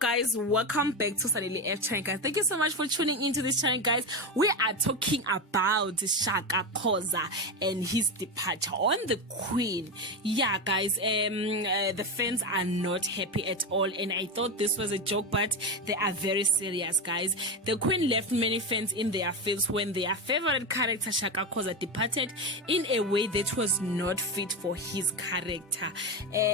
guys, welcome back to Salili F channel, guys. Thank you so much for tuning into this channel, guys. We are talking about Shaka and his departure on the Queen. Yeah, guys, the fans are not happy at all, and I thought this was a joke, but they are very serious, guys. The Queen left many fans in their feels when their favorite character Shaka departed in a way that was not fit for his character.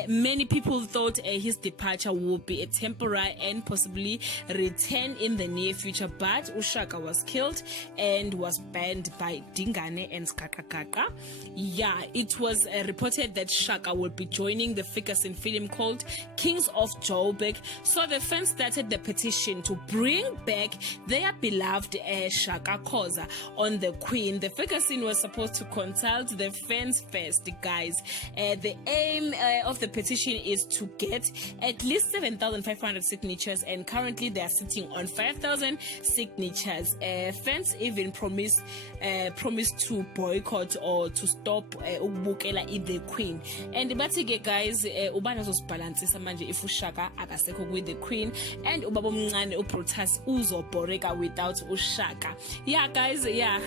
Many people thought his departure would be a temporary and possibly return in the near future, but Ushaka was killed and was banned by Dingane and Skakakaka. Yeah, it was reported that Shaka will be joining the Ferguson film called Kings of Joburg, so the fans started the petition to bring back their beloved Shaka Khoza on the Queen. The Ferguson was supposed to consult the fans first, guys. The aim of the petition is to get at least 7,500 signatures, and currently they are sitting on 5,000 signatures. Fans even promised to boycott or to stop ukubukela the Queen. And bathi-ke guys, ubani uzosibhalansisa manje if uShaka akasekho with the Queen, and ubaba omncane uBrutus uzobhoreka without uShaka. Yeah guys, yeah,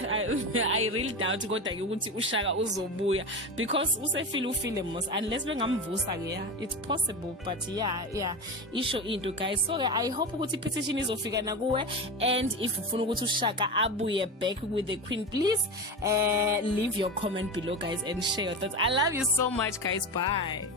I really doubt kodwa ke ukuthi uShaka uzobuya because usefile ufile mos, unless bengamvusa ke. Yeah, it's possible, but yeah isho into, guys. So I hope ukuthi petition izofika nakuwe, and if ufuna ukuthi uShaka abuye back with the Queen, please leave your comment below, guys, and share your thoughts. I love you so much, guys. Bye.